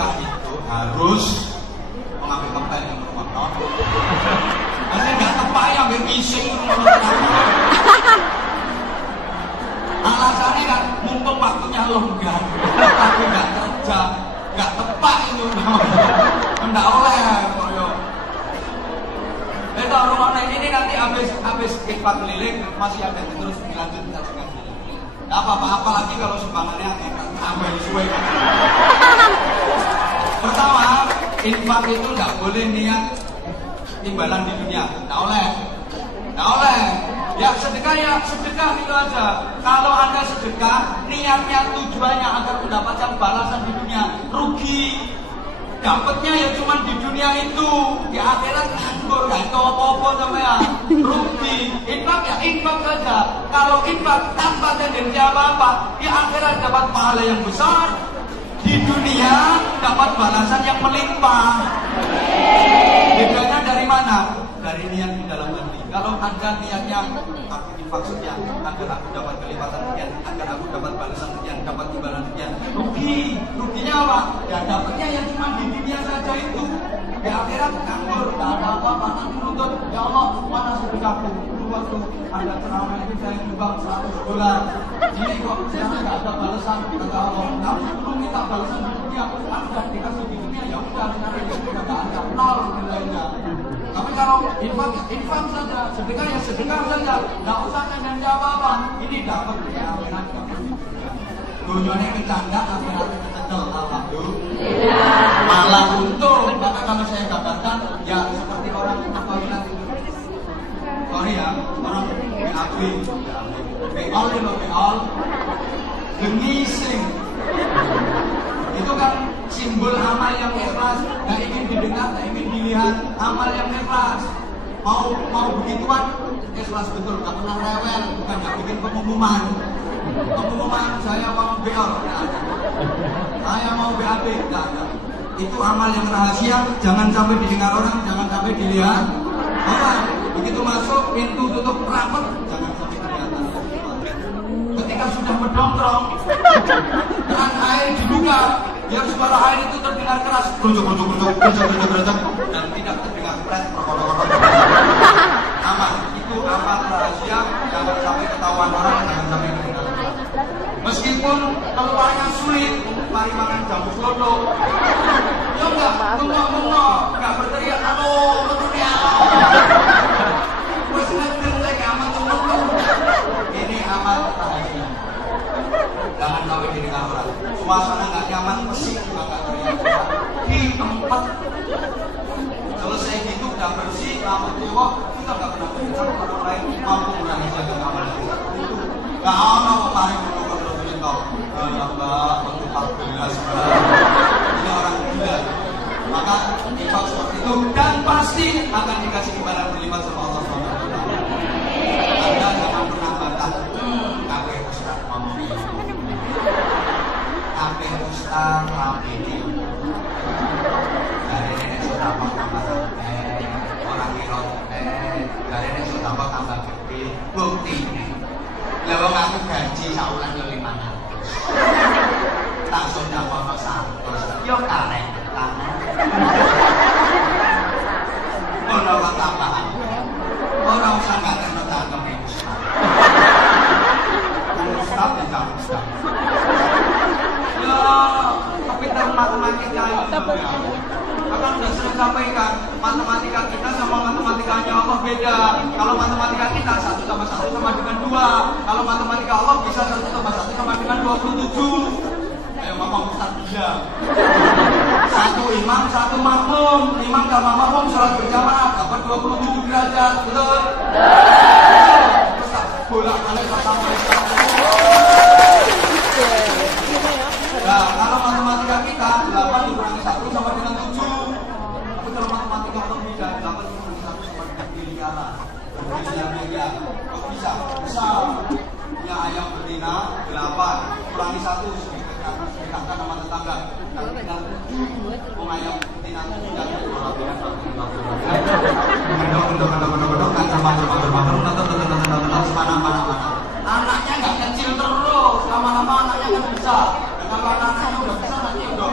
sedekah itu harus mengambil kempel yang bermotor. Masih nggak tepat ya ambil pising. Alasannya kan mumpung waktunya longgar, tapi nggak kerja, nggak tepat itu namanya. Nggak oleh koyo. Itu rumah ini nanti habis infak keliling masih ada terus dilanjut kita juga. Nggak apa-apa, apalagi kalau sumbangannya tambah suwe. Pertama, infak itu nggak boleh niat timbalan di dunia, nggak oleh. Ya sedekah itu aja. Kalau Anda sedekah, niatnya tujuannya agar mendapatkan balasan di dunia, rugi. Dapatnya ya cuma di dunia itu, di akhirat nganggur, gak itu apa-apa sampean. Rugi. Infak ya infak saja. Kalau infak tanpa tendensi apa-apa, di akhirat dapat pahala yang besar, di dunia dapat balasan yang melimpah. Bedanya dari mana? Dari niat di dalam hati. Kalau Anda niatnya aku infak sekian, agar aku dapat kelipatan sekian, agar aku dapat balasan sekian, dapat imbalan sekian, ruginya apa? Ya dapatnya yang cuma di dunia saja itu. Di akhirat nganggur, gak ada apa-apa, nanti menuntut, ya Allah, mana sedekahku? Dulu waktu ada ceramah itu saya nyumbang $100. Ini kok sekarang gak ada balasan, kata Allah. Kamu sebelum minta balasan di dunia, aku udah dikasih di dunia, ya udah, sekarang di dunia gak ada, nol nilainya. Tapi kalau infak saja, sedekah ya sedekah saja, nggak usah tendensi apa-apa. Ini dapat di akhirat, dapat di dunia. Dunyanya bercanda, akhiratnya kecedel, alhamdulillah. Malah untung. Maka kalau saya gambarkan, ya seperti orang apa itu. Sorry ya, orang BAB, beol, gengising. Itu kan simbol amal yang ikhlas, gak ingin didengar, gak ingin dilihat, amal yang ikhlas. Mau begituan, ikhlas betul, gak pernah rewel, bukan gak bikin pengumuman. Pengumuman saya mau beol, gak ada. Saya mau BAB, gak ada. Itu amal yang rahasia, jangan sampai didengar orang, jangan sampai dilihat orang. Begitu masuk, pintu tutup rapat, jangan sampai kelihatan. Ketika sudah mendongkrong, keran air dibuka, biar suara air itu terdengar keras, berujung, dan tidak terdengar pret, aman. Itu amal rahasia, jangan sampai ketahuan orang, jangan sampai terdengar. Meskipun keluarnya sulit, mari makan jamu slodo. Ya enggak, enggak berteriak, halo, berteriak. Wes ngerti lagi amal temen. Ini amal rahasia. Jangan sampai didengar orang. Suasana nggak nyaman, pesik juga nggak teriak. Di tempat selesai gitu udah bersih, rambut cowok, kita nggak pernah berbicara orang lain mampu menjaga amal itu. Nggak ada tarik Mbak, untuk 14 ini orang gila. Maka infak seperti itu dan pasti akan dikasih imbalan berlipat sama Allah SWT. Anda jangan pernah bantah. Kabeh ustaz ngomong ini. Kabeh ustaz ngomong ini. Dari nenek sudah tambah orang kira dari nenek sudah tambah gede. Bukti ini. Lewat aku gaji saulan yo 500. Langsung dapat 100. Yo karek tangan. Ono tambahan. Ora usah gak terno-terno ustaz. Ustaz tidak ustaz. Yo, pintar matematika itu. Akan sudah sering sampaikan, matematika kita sama matematikanya Allah beda. Kalau matematika kita 1 tambah 1 sama dengan 2. Kalau matematika Allah bisa 1 tambah 1 sama dengan 27. Ayo ngomong Ustaz dia. 1 imam, 1 makmum. Imam sama makmum sholat berjamaah dapat 27 derajat, betul? Ustaz bolak-balik sampai. Nah, kalau matematika kita 8 dikurangi 1 sama dengan 7. Tapi kalau matematika Allah beda, 8 dikurangi 1 sama dengan miliaran. Miliar. Kok bisa? Bisa. Punya ayam betina 8 kurangi 1 sedekahkan sama tetangga. Kalau tinggal 7 ayam betina 7 dan anaknya nggak kecil terus, lama-lama anaknya nggak bisa. Kalau anaknya udah besar nanti udah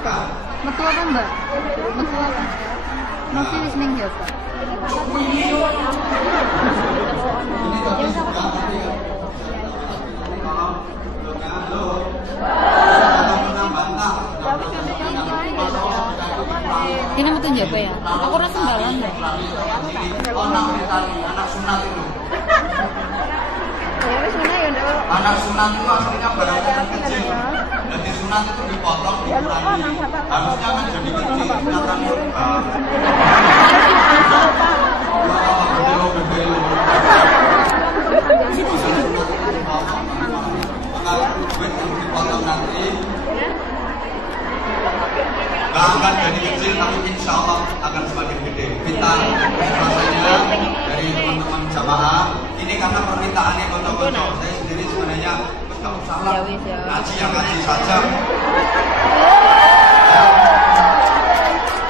Metu apa Mbak? Metu apa? Novi wis ning Jawa. Ini metu Jawa ya? Aku rasa sembalan deh. Anak sunat itu. Ya wis ngene ya ndak. Anak sunat itu aslinya barang kecil. Jadi sunat itu dipotong, dikurangi. Harusnya kan jadi kecil, kelihatannya besar. Dipotong nanti. Gak akan jadi kecil, tapi insya Allah akan semakin gede. Kita rasanya dari teman-teman jamaah. Ini karena permintaannya konco-konco. Saya sendiri sebenarnya nggak usah lah, ngaji yang ngaji saja.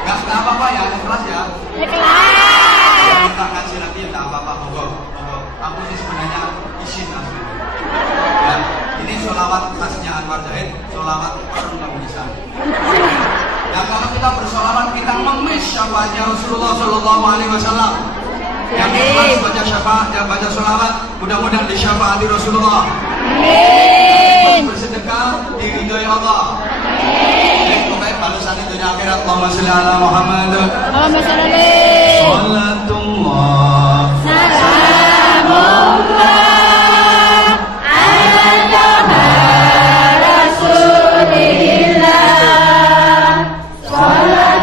Nggak apa-apa ya, ikhlas ya. Kita ngaji lagi ya nggak apa-apa, monggo. Aku sih sebenarnya izin asli. Ya, ini sholawat khasnya Anwar Zahid, sholawat orang kamu bisa. Nah kalau kita bersolawat kita mengemis syafaatnya Rasulullah Shallallahu Alaihi Wasallam. Yang ikhlas baca syafaat, yang baca sholawat, mudah-mudahan disyafaati Rasulullah. Amin. Bersedekah diridhoi Allah. Amin. Pokoknya balasan di dunia akhirat. Allahumma sholli ala Muhammad. Allahumma sholli. Salatullah. Salamullah. Salamullah ala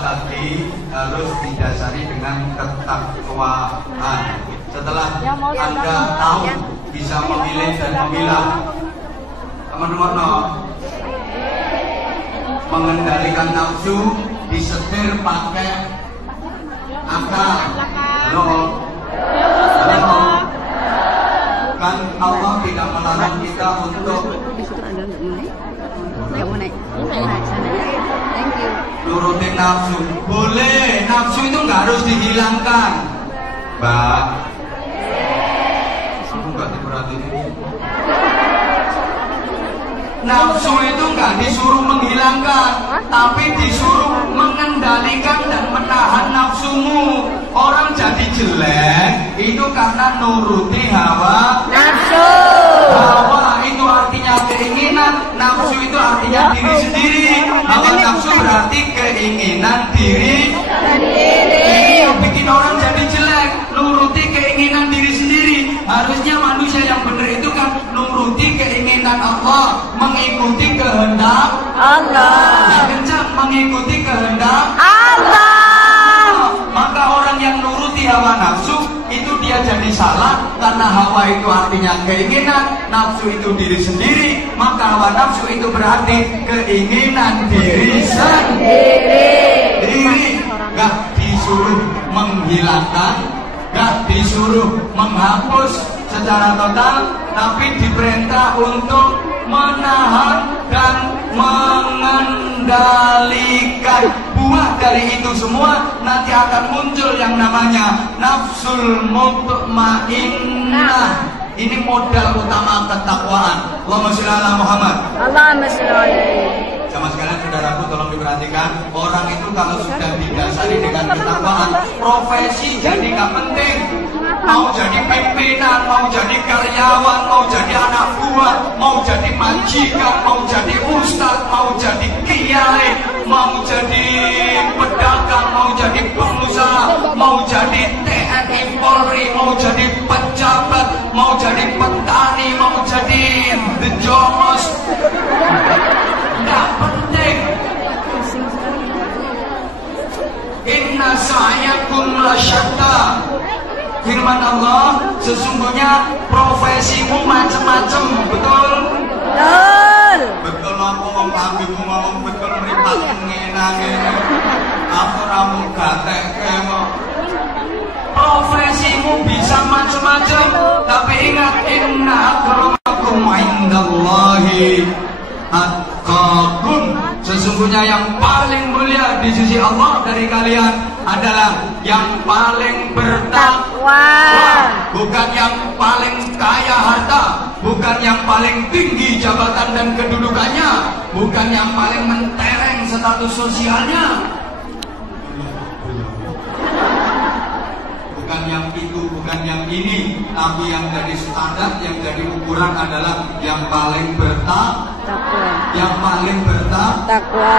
tadi harus didasari dengan ketakwaan. Setelah Anda tahu bisa memilih dan memilah, teman-teman, mengendalikan nafsu disetir pakai akal. Halo. Kan Allah tidak melarang kita untuk nurutin nafsu. Boleh, nafsu itu nggak harus dihilangkan, Mbak. Aku nggak diperhatiin. Nafsu itu nggak disuruh menghilangkan, tapi disuruh mengendalikan dan menahan nafsumu. Orang jadi jelek itu karena nuruti hawa nafsu. Hawa itu artinya keinginan, nafsu itu artinya diri sendiri. Hawa nafsu berarti keinginan diri sendiri. Ini yang bikin orang jadi jelek, nuruti keinginan diri sendiri. Harusnya manusia yang benar itu kan nuruti keinginan Allah, mengikuti kehendak Allah. Yang kencang, mengikuti kehendak Allah. Maka orang yang nuruti hawa nafsu itu dia jadi salah, karena hawa itu artinya keinginan, nafsu itu diri sendiri. Maka hawa nafsu itu berarti keinginan diri sendiri. Gak disuruh menghilangkan, gak disuruh menghapus secara total, tapi diperintah untuk menahan dan mengendalikan. Buah dari itu semua nanti akan muncul yang namanya nafsul mutmainnah. Ini modal utama ketakwaan. Allahumma sholli ala Muhammad. Allahumma sholli alaihi. Sama sekalian saudaraku, tolong diperhatikan. Orang itu kalau sudah didasari dengan ketakwaan, profesi jadi gak penting. Mau jadi pimpinan, mau jadi karyawan, mau jadi anak buah, mau jadi majikan, mau jadi ustaz, mau jadi kiai, mau jadi pedagang, mau jadi pengusaha, mau jadi TNI Polri, mau jadi pejabat, mau jadi petani, mau jadi the jomos. Nggak penting. Inna sa'yakum lasyatta. Firman Allah, sesungguhnya profesimu macam-macam, betul? Betul. Betul, aku ngomong betul, meripat ngenang-ngenang. Aku ramu gatek kemo. Profesimu bisa macam-macam, tapi ingat, inna akramakum indallahi atqakum. Sesungguhnya yang paling mulia di sisi Allah dari kalian adalah yang paling bertakwa. Bukan yang paling kaya harta, bukan yang paling tinggi jabatan dan kedudukannya, bukan yang paling mentereng status sosialnya. Bukan yang itu, bukan yang ini, tapi yang jadi standar, yang jadi ukuran adalah yang paling bertakwa. Yang paling bertakwa.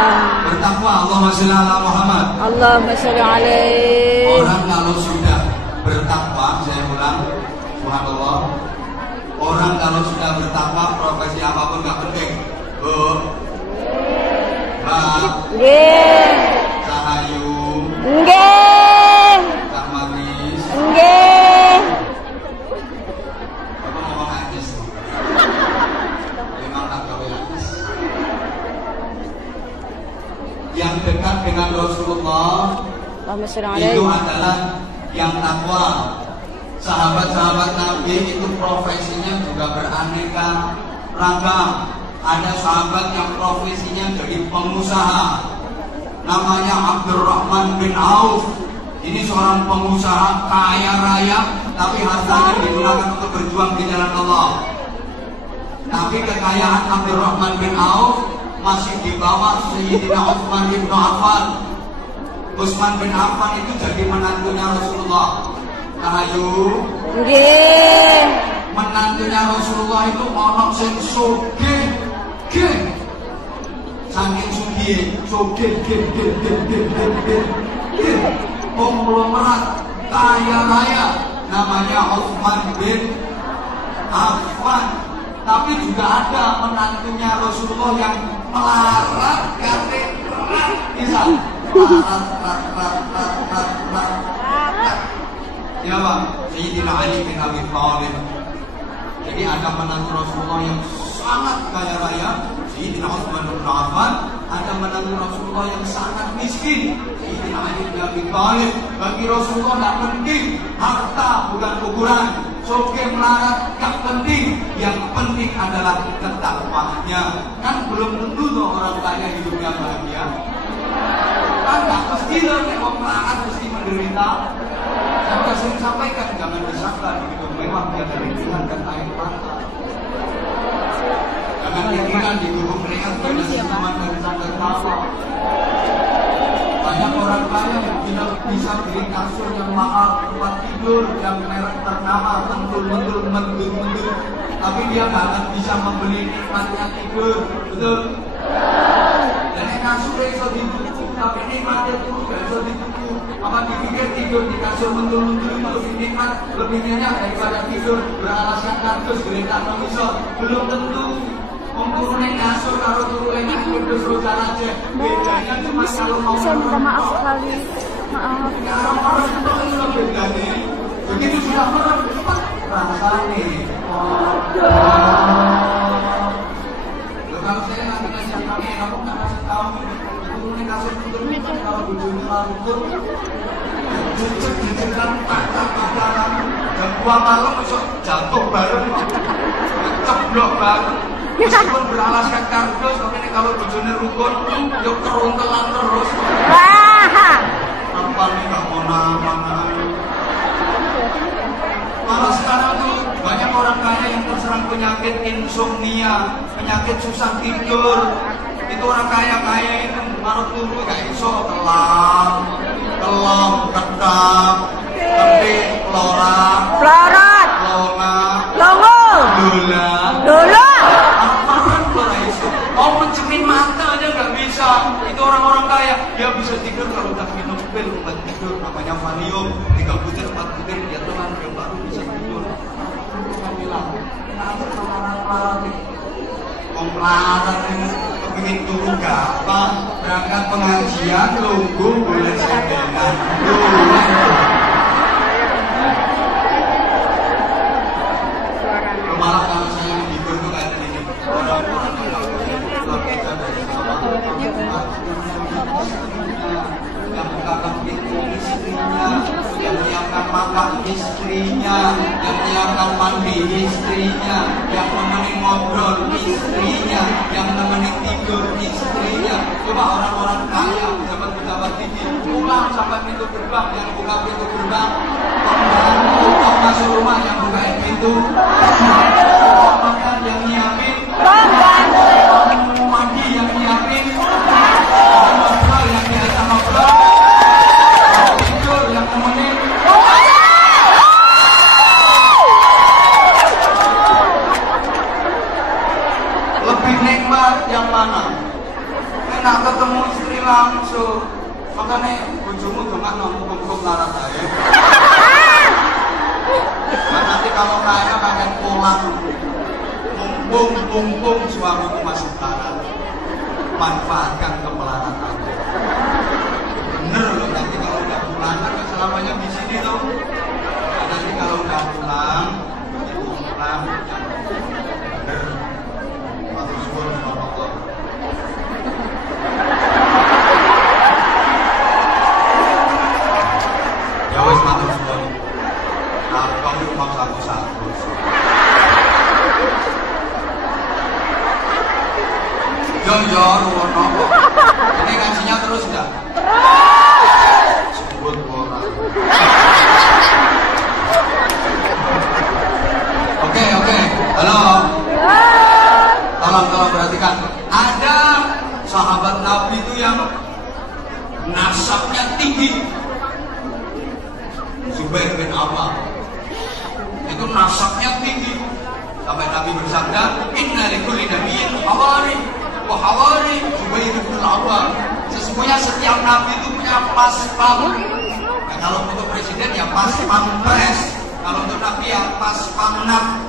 Allahumma sholli ala Muhammad. Allahumma sholli alaihi. Orang kalau sudah bertakwa, saya ulang, subhanallah. Orang kalau sudah bertakwa, profesi apapun gak penting. Bu, Mbak, Cahayu, Kak Manis, apa ngomong hadis? Memang tak gawe hadis. Yang dekat dengan Rasulullah itu adalah yang takwa. Sahabat-sahabat Nabi itu profesinya juga beraneka ragam. Ada sahabat yang profesinya jadi pengusaha, namanya Abdurrahman bin Auf. Ini seorang pengusaha kaya raya, tapi hartanya digunakan untuk berjuang di jalan Allah. Tapi kekayaan Abdurrahman bin Auf masih di bawah Sayyidina Utsman bin Affan. Utsman bin Affan itu jadi menantunya Rasulullah. Ayo, menantunya Rasulullah itu orang sing sugih, saking sugih, konglomerat kaya raya, namanya Utsman bin Affan. Tapi juga ada menantunya Rasulullah yang melarat, karena bisa Ya Pak, Sayyidina Ali bin Abi Thalib. Jadi ada menantu Rasulullah yang sangat kaya raya, Sayyidina Utsman bin Affan. Ada menantu Rasulullah yang sangat miskin, Sayyidina Ali bin Abi Thalib. Bagi Rasulullah tidak penting harta, bukan ukuran. Soge melarat gak penting, yang penting adalah ketakwaannya. Kan belum tentu tuh orang kaya hidupnya bahagia. Kan gak mesti loh, kalau melarat mesti menderita. Saya sering sampaikan, jangan disangka di gedung mewah dia dari Tuhan dan air mata. Jangan pikiran di gedung melihat banyak minuman dan sandal tawa. Banyak orang kaya yang bisa beli kasur yang mahal, tempat tidur yang merek ternama, mentul-mentul, mendur-mendur, tapi dia nggak akan bisa membeli nikmatnya tidur, betul? Dan kasur itu ditutup, tapi nikmatnya turun nggak bisa ditutup. Apa dipikir tidur di kasur mentul-mentul itu lebih nikmat, lebih nyenyak daripada tidur beralaskan kardus, geletak mengisor? Belum tentu. Turunnya kasur kalau turunnya kudus rojan aja. Bedanya cuma kalau mau. Saya minta maaf sekali. Maaf. Orang-orang itu itu bedanya. Begitu sudah merem, rasanya. Kalau saya lagi ngasih kamu nggak kasih tahu. Turunnya kasur mentul kalau bujurnya larut. Jujur-jujurkan patah-patahan. Dan buang malam besok jatuh bareng. Ceblok bareng. Meskipun beralaskan kardus, tapi ini kalau bojone rukun, yuk keruntelan terus. Apa nih gak mau nama? Malah sekarang tuh banyak orang kaya yang terserang penyakit insomnia, penyakit susah tidur. Itu orang kaya itu marah turu gak iso kelam, ketam, ketik, lorak, longa, dola. Mau mencemin mata aja nggak bisa. Itu orang-orang kaya. Dia bisa tidur kalau udah minum pil obat tidur namanya Valium 3 butir 4 butir dia telan dia baru bisa tidur. Saya bilang, kenapa kelaran-kelaran nih? Kelaran ini kepingin turun gampang. Berangkat pengajian tunggu boleh sedengan. Malah kalau saya tidur tuh kayak gini. Orang-orang yang bukakan pintu istrinya, yang menyiapkan makan istrinya, yang menyiapkan mandi istrinya, yang nemenin ngobrol istrinya, yang nemenin tidur istrinya. Coba orang-orang kaya, pejabat-pejabat tinggi, pulang sampai pintu gerbang, yang buka pintu gerbang, pembantu masuk rumah yang bukain pintu, makan yang nyiapin, mandi yang nyiapin, ngobrol yang diajak ngobrol, tidur yang nemenin. Lebih nikmat yang mana? Enak ketemu istri langsung. Makanya bojomu dengan ngomong-ngomong larang aja. Nah, nanti kalau kaya kakek pulang. Mumpung suamiku masih melarat, manfaatkan kemelaratan. Bener loh, nanti kalau udah pulang kan selamanya di sini tuh. Nanti kalau udah pulang, itu pulang yang bener. Matur suwun Allah. Ya wes matur suwun. Nah, kamu rumah satu-satu. Yo, ruwono. Ini ngajinya terus enggak? Terus. Sebut orang. Oke. Halo. Tolong perhatikan. Ada sahabat Nabi itu yang nasabnya tinggi. Zubair bin Awwam. Itu nasabnya tinggi. Sampai Nabi bersabda, "Inna likulli nabiyyin hawari." Hawari Zubair bin Awwam. Sesungguhnya setiap nabi itu punya pas pam. Nah, kalau untuk presiden ya pas pampres. Kalau untuk nabi ya pas pamnap.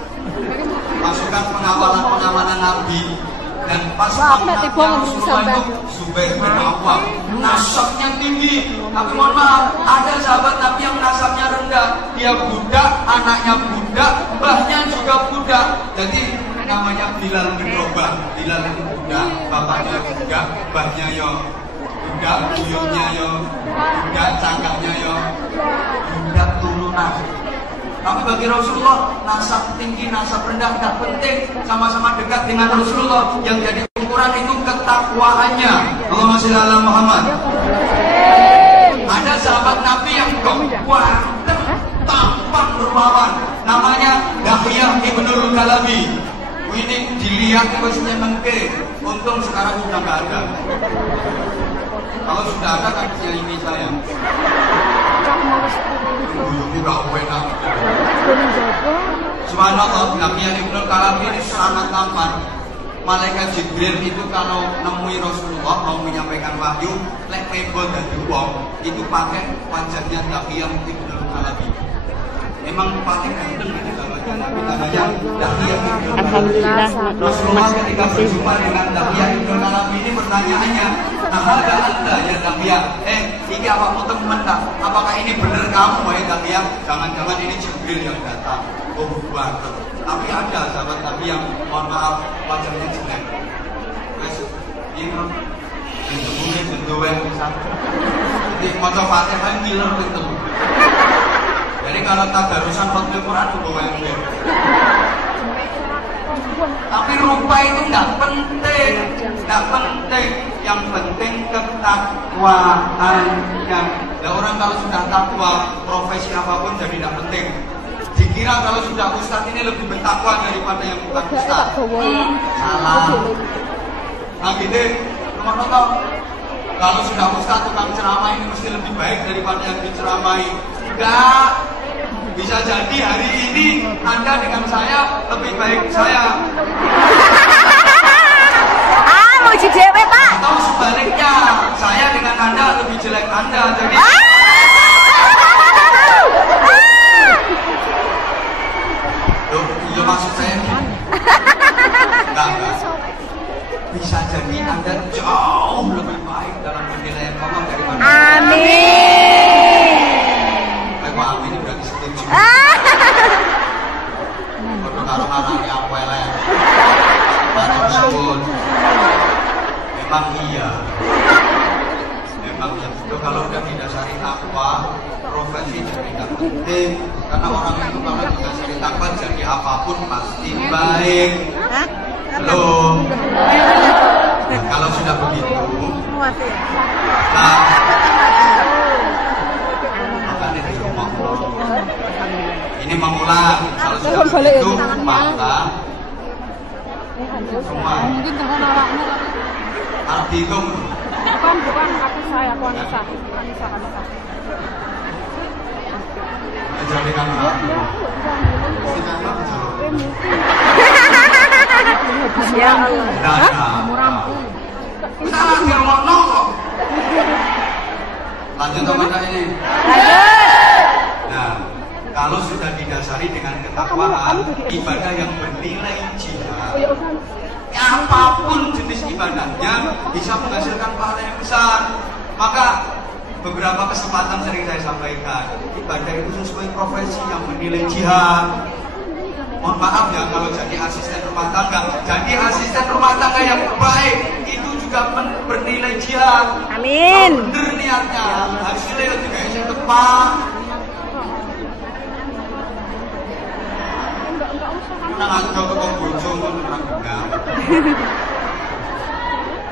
Pasukan pengawalan nabi. Dan pas Wah, aku anaknya tiba ngomong Rasulullah sampai. itu Zubair bin Awwam, nasabnya tinggi. Tapi mohon maaf, ada sahabat Nabi yang nasabnya rendah. Dia budak, anaknya budak, mbahnya juga budak. Jadi namanya Bilal bin Rabah. Bilal itu budak, bapaknya budak, mbahnya yo budak, buyutnya yo budak, cangkangnya yo budak turunan. Tapi bagi Rasulullah, nasab tinggi, nasab rendah tidak penting. Sama-sama dekat dengan Rasulullah. Yang jadi ukuran itu ketakwaannya. Allahumma sholli ala Muhammad. Ada sahabat Nabi yang ganteng, tampan rupawan. Namanya Dahiyah ibnul Kalabi. Ini dilihat wesnya mengke. Untung sekarang sudah nggak ada. Kalau sudah ada kan ini saya. Dulu gak enak. Subhanallah, Nabi Ibnul Kalabi ini sangat tampan. Malaikat Jibril itu kalau nemui Rasulullah mau menyampaikan wahyu, lek mebol dan diuang, itu pakai wajahnya Nabi Ibnul Kalabi. Memang paling ganteng ini kalau Nabi namanya Dahiyah Ibnul Kalabi. Rasulullah ketika berjumpa dengan Dahiyah Ibnul Kalabi ini pertanyaannya, nah ada anda ya Dahiyah, ini apa teman tak? Apakah ini benar kamu ya Dahiyah? Jangan-jangan ini Jibril yang datang. Oh bukan. Tapi ada sahabat Nabi yang mohon maaf wajahnya jelek. Wes ini bentuknya bentuk yang bisa. Jadi mau Fatihah ngiler gitu. Jadi kalau tadarusan waktu Quran itu yang tapi rupa itu nggak penting, nggak penting. Yang penting ketakwaannya. Nah, orang kalau sudah takwa, profesi apapun jadi tidak penting. Dikira kalau sudah ustadz ini lebih bertakwa daripada yang bukan ustadz. Salah. Nah gitu, teman-teman. Kalau sudah ustadz tukang ceramah ini mesti lebih baik daripada yang diceramahi. Enggak. Bisa jadi hari ini Anda dengan saya lebih baik saya. Muji dewe, Pak. Atau sebaliknya, saya dengan Anda lebih jelek Anda. Jadi iya maksud saya enggak. Bisa jadi Anda jauh lebih baik dalam penilaian ngomong daripada Amin. Kok amin berarti setuju. Kalau karo-karo apa elek. Meskipun memang iya. Memang ya itu kalau udah didasari takwa, profesi jadi tidak penting. Karena orang itu kalau didasari takwa jadi apapun pasti baik. Belum. Nah, kalau sudah begitu, nah, makanya di rumah ini mengulang. Kalau sudah begitu, maka semua Mungkin dengan awakmu. harus dihitung. Bukan aku saya, aku Anissa. Menjadikan Ya Allah. Salah di rumah nongkrong. Lanjut teman-teman ini. Nah, kalau sudah didasari dengan ketakwaan, ibadah yang bernilai jihad, apapun jenis ibadahnya bisa menghasilkan pahala yang besar. Maka beberapa kesempatan sering saya sampaikan, ibadah itu sesuai profesi yang bernilai jihad. Mohon maaf ya kalau jadi asisten rumah tangga, jadi asisten rumah tangga yang baik itu juga bernilai jihad. Amin. Bener niatnya, hasilnya juga yang tepat. Nang aja kok bojo ngono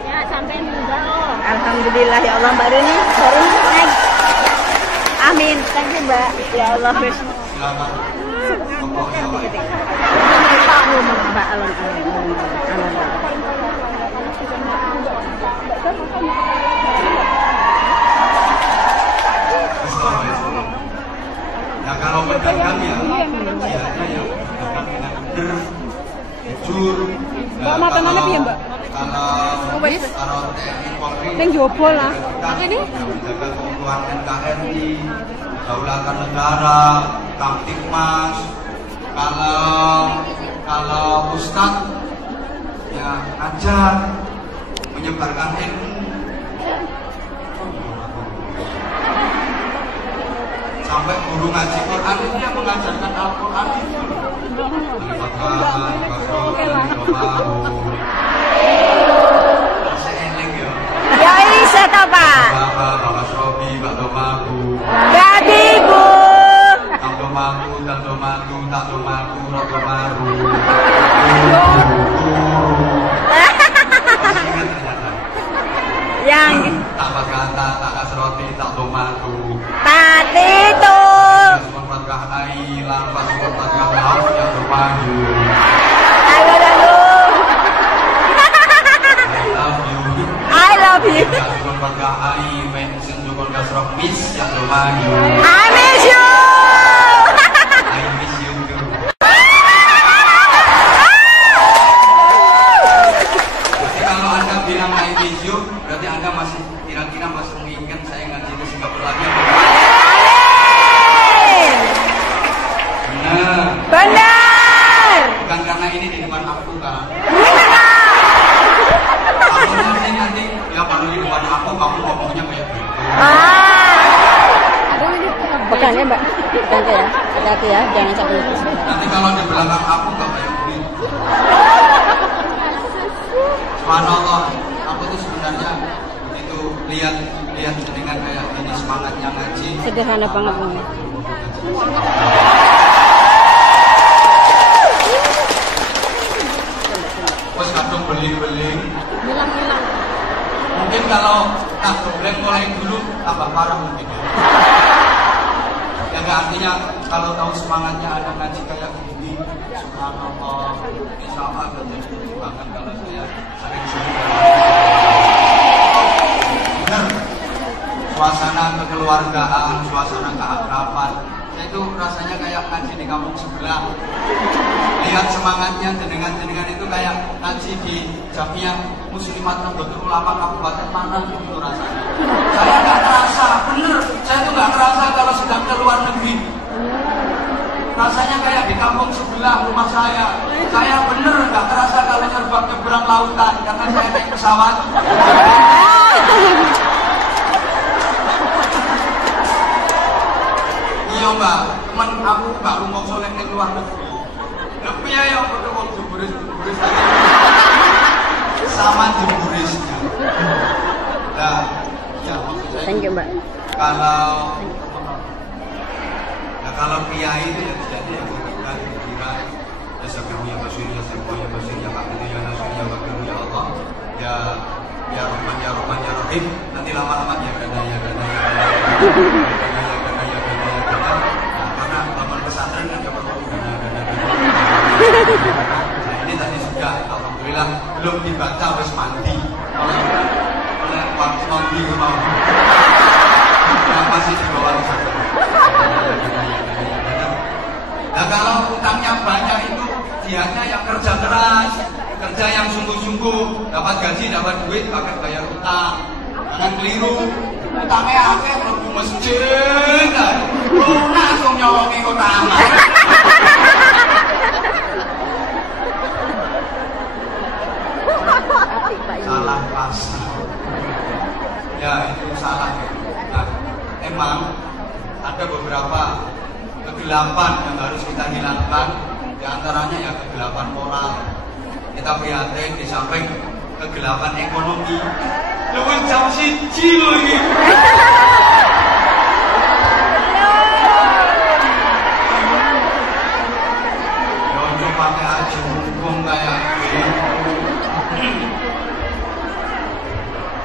Ya sampai enggak. Alhamdulillah ya Allah Mbak Reni. Baru naik. Amin. Thank you Mbak. Ya Allah. Silakan. Mbak Alon. Nah kalau pedagang ya, jihadnya yang pedagang dengan benar, jujur. Mbak makan apa ya Mbak? Kalau TNI Polri, yang jobol lah. Ini menjaga keutuhan NKRI, kedaulatan negara, Kamtibmas. Kalau Ustadz ya kita ngajar, menyebarkan ilmu. Sampai guru ngaji Quran itu yang mengajarkan Al-Quran itu. Ya bisa toh Pak. Bapak Sobi, Pak Domaku. Jadi Bu. Tak Domaku, tak Domaku, tak Domaku, tak Domaku. Yang tak berkata, tak kasroti, tak Domaku. tadi itu. Semoga ai lampas semoga maaf ya Domaku. Halo lalu. I love you. I love you. Semoga ai mention juga kasroh miss ya Domaku. I miss you. I miss you too. Jadi kalau Anda bilang I miss you, berarti Anda masih kira-kira masih mengingat saya ngaji di Singapura lagi. Benar. Benar. Bukan karena ini di depan aku kan. Benar. Kalau sih nanti ya kalau di depan aku kamu ngomongnya kayak gitu. Bukan ya Mbak. Bukan ya. Hati-hati ya, jangan sampai lupa. Nanti kalau di belakang aku nggak kayak begitu. Subhanallah, aku tuh sebenarnya begitu lihat dengan kayak ini semangatnya ngaji. Sederhana banget Bang. Terus kadung beling-beling. Hilang-hilang. Mungkin kalau tak geblek mulai dulu tambah parah mungkin ya. Ya nggak, artinya kalau tahu semangatnya ada ngaji kayak begini, subhanallah, insya Allah akan jadi banget kalau saya sering-sering. Benar, suasana kekeluargaan, suasana keakraban, itu rasanya kayak ngaji di kampung sebelah. Lihat semangatnya jenengan itu kayak ngaji di Jamiah Muslimat Nahdlatul Ulama Kabupaten mana gitu rasanya. Saya nggak terasa, bener, saya tuh nggak terasa kalau sedang ke luar negeri. Rasanya kayak di kampung sebelah rumah saya. Saya bener nggak terasa kalau terbang nyebrang lautan karena saya naik pesawat. Iya mbak, teman aku baru mau soleh ke luar negeri. Lebih ya udah mau jemburis aja. Sama jemburisnya. Nah, ya maksud saya. Thank you Mbak. Kalau kiai itu ya jadi ya kita kira ya sekarang ya Basir ya Serbo ya Basir ya Pak ya Nasir ya Wakil ya Allah ya Rahman ya Rahim, nanti lama-lama ya ganda ya ganda ya ganda. Nah, karena bangun pesantren kan ya perlu ganda. Nah ini tadi sudah alhamdulillah belum dibaca wis mandi oleh Pak Mandi mau masih di bawah saja. Nah kalau utangnya banyak itu dianya yang kerja keras, kerja yang sungguh-sungguh, dapat gaji, dapat duit, pakai bayar utang. Jangan keliru, utangnya akeh mlebu masjid, langsung nyolongi utang. Salah pasar. Ya itu salah. Nah, emang ada beberapa kegelapan yang harus kita hilangkan, di antaranya ya kegelapan moral. Kita prihatin di samping kegelapan ekonomi. Lu jam siji lho iki. Yo pakai aja hukum kayak gini.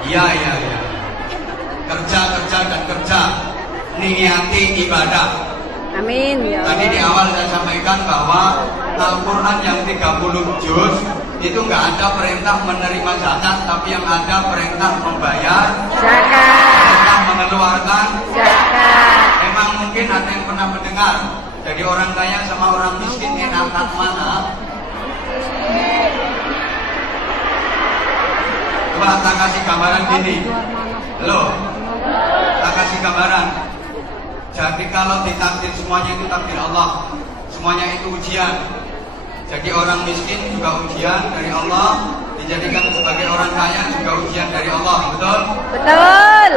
Iya. Kerja dan kerja. Niati ibadah. Amin ya Allah. Tadi di awal saya sampaikan bahwa Al-Quran yang 30 juz itu nggak ada perintah menerima zakat, tapi yang ada perintah membayar zakat, perintah mengeluarkan zakat. Memang mungkin ada yang pernah mendengar, jadi orang kaya sama orang miskin enakan mana? Coba tak kasih gambaran gini. Halo, tak kasih gambaran. Jadi kalau ditakdir semuanya itu takdir Allah, semuanya itu ujian. Jadi orang miskin juga ujian dari Allah, Dijadikan sebagai orang kaya juga ujian dari Allah, betul? Betul.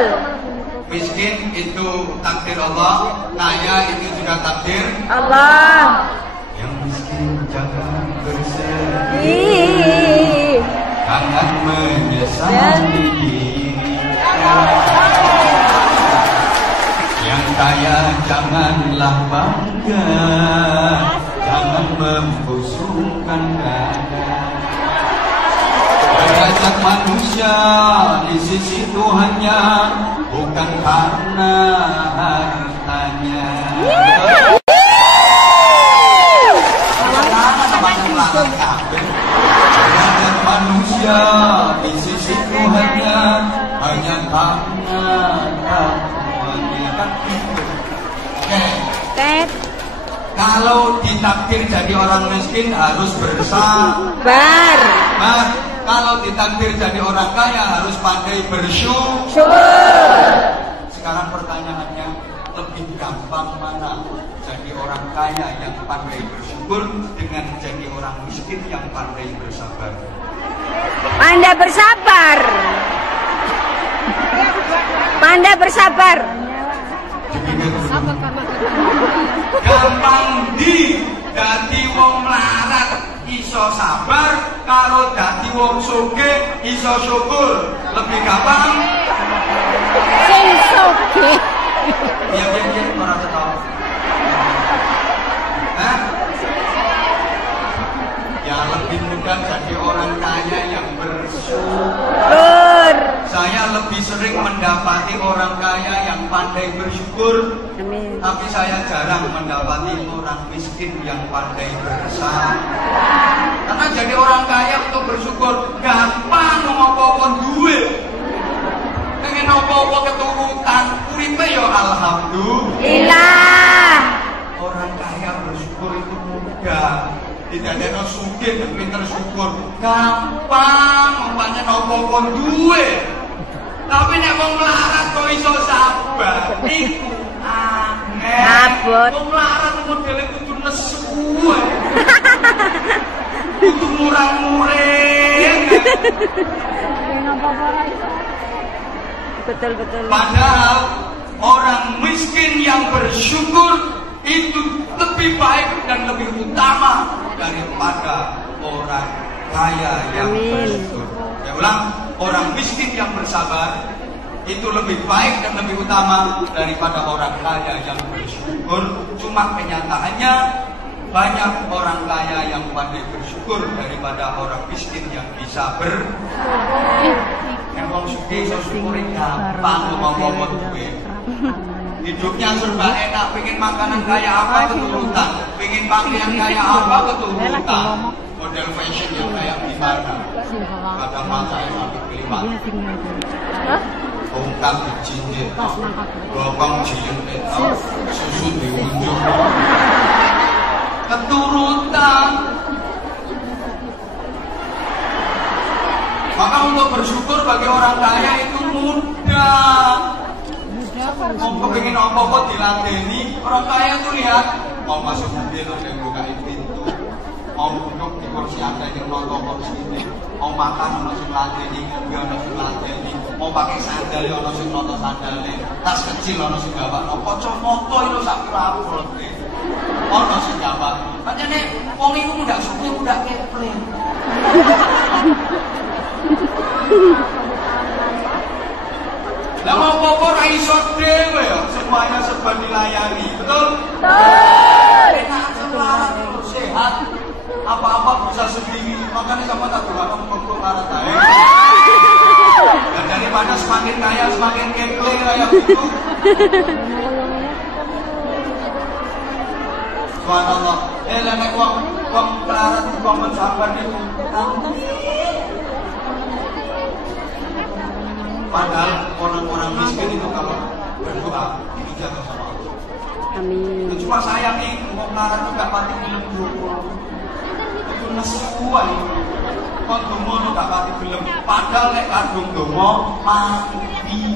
Miskin itu takdir Allah, kaya itu juga takdir Allah. Yang miskin jangan bersedih, Ih. jangan menyesali diri. Yang kaya janganlah bangga, jangan membusungkan dada. Derajat manusia di sisi Tuhannya bukan karena hartanya. Derajat manusia di sisi Tuhannya hanya karena rahmatnya. Oke. Kalau ditakdir jadi orang miskin harus bersabar. Kalau ditakdir jadi orang kaya harus pandai bersyukur. Sekarang pertanyaannya, lebih gampang mana? Jadi orang kaya yang pandai bersyukur dengan jadi orang miskin yang pandai bersabar? Pandai bersabar. Pandai bersabar. Gampang di dadi wong melarat iso sabar, karo dadi wong sugih iso syukur. Lebih gampang Sing sugih. ya ora ketawa. Hah? Ya lebih mudah jadi orang kaya yang bersyukur. Saya lebih sering mendapati orang kaya yang pandai bersyukur. Amin. Tapi saya jarang mendapati orang miskin yang pandai bersabar. Karena jadi orang kaya untuk bersyukur gampang ngomong duit. Pengen apa-apa keturutan, uripe ya alhamdulillah. Orang kaya bersyukur itu mudah. Tidak ada sugih dan pinter syukur gampang, umpamanya apa-apa duit. Tapi nek wong melarat kok iso sabar. Iku angel. Wong melarat modele kudu nesu. Kudu murang-muring. Betul. Padahal orang miskin yang bersyukur itu lebih baik dan lebih utama daripada orang kaya yang bersyukur. Ya ulang, orang miskin yang bersabar itu lebih baik dan lebih utama daripada orang kaya yang bersyukur. Cuma kenyataannya banyak orang kaya yang pandai bersyukur daripada orang miskin yang bisa Wong sugih iso syukuri gampang ngomong duit. Hidupnya serba enak, pengen makanan kayak apa keturutan, pengen pakaian kayak apa keturutan, model fashion yang kayak gimana. Kadang mata yang sampai kelipat, bongkang dijinjit, bokong dijinjit, susu diunjuk, keturutan. Maka untuk bersyukur bagi orang kaya itu mudah. Mau pengen apa-apa diladeni, orang kaya tuh lihat mau masuk mobil ada yang bukain pintu, mau duduk di kursi ada yang nonton kursi ini, mau makan ono sing ladeni, ngopi ono sing ladeni, mau pakai sandal ono sing nonton sandalnya, tas kecil ono sing gawakno, kacamata itu sak rapor ono sing gawakno. Pancene wong iku ndak syukur ndak keple. Lah apa-apa ra iso dhewe ya, semuanya serba dilayani, betul? Betul. Enak selarat itu sehat. Apa-apa bisa sendiri, makanya sama tak doakan untuk larat ae. Dan daripada semakin kaya semakin keple kayak gitu. Subhanallah. Lah nek wong larat wong mensabar niku. Padahal orang-orang miskin itu kalau berdoa itu jatuh sama Allah. Amin. Cuma saya nih mau melarat juga pati film dulu. Itu nesuan. Kok domo gak pati film. Padahal nek kadung domo mati.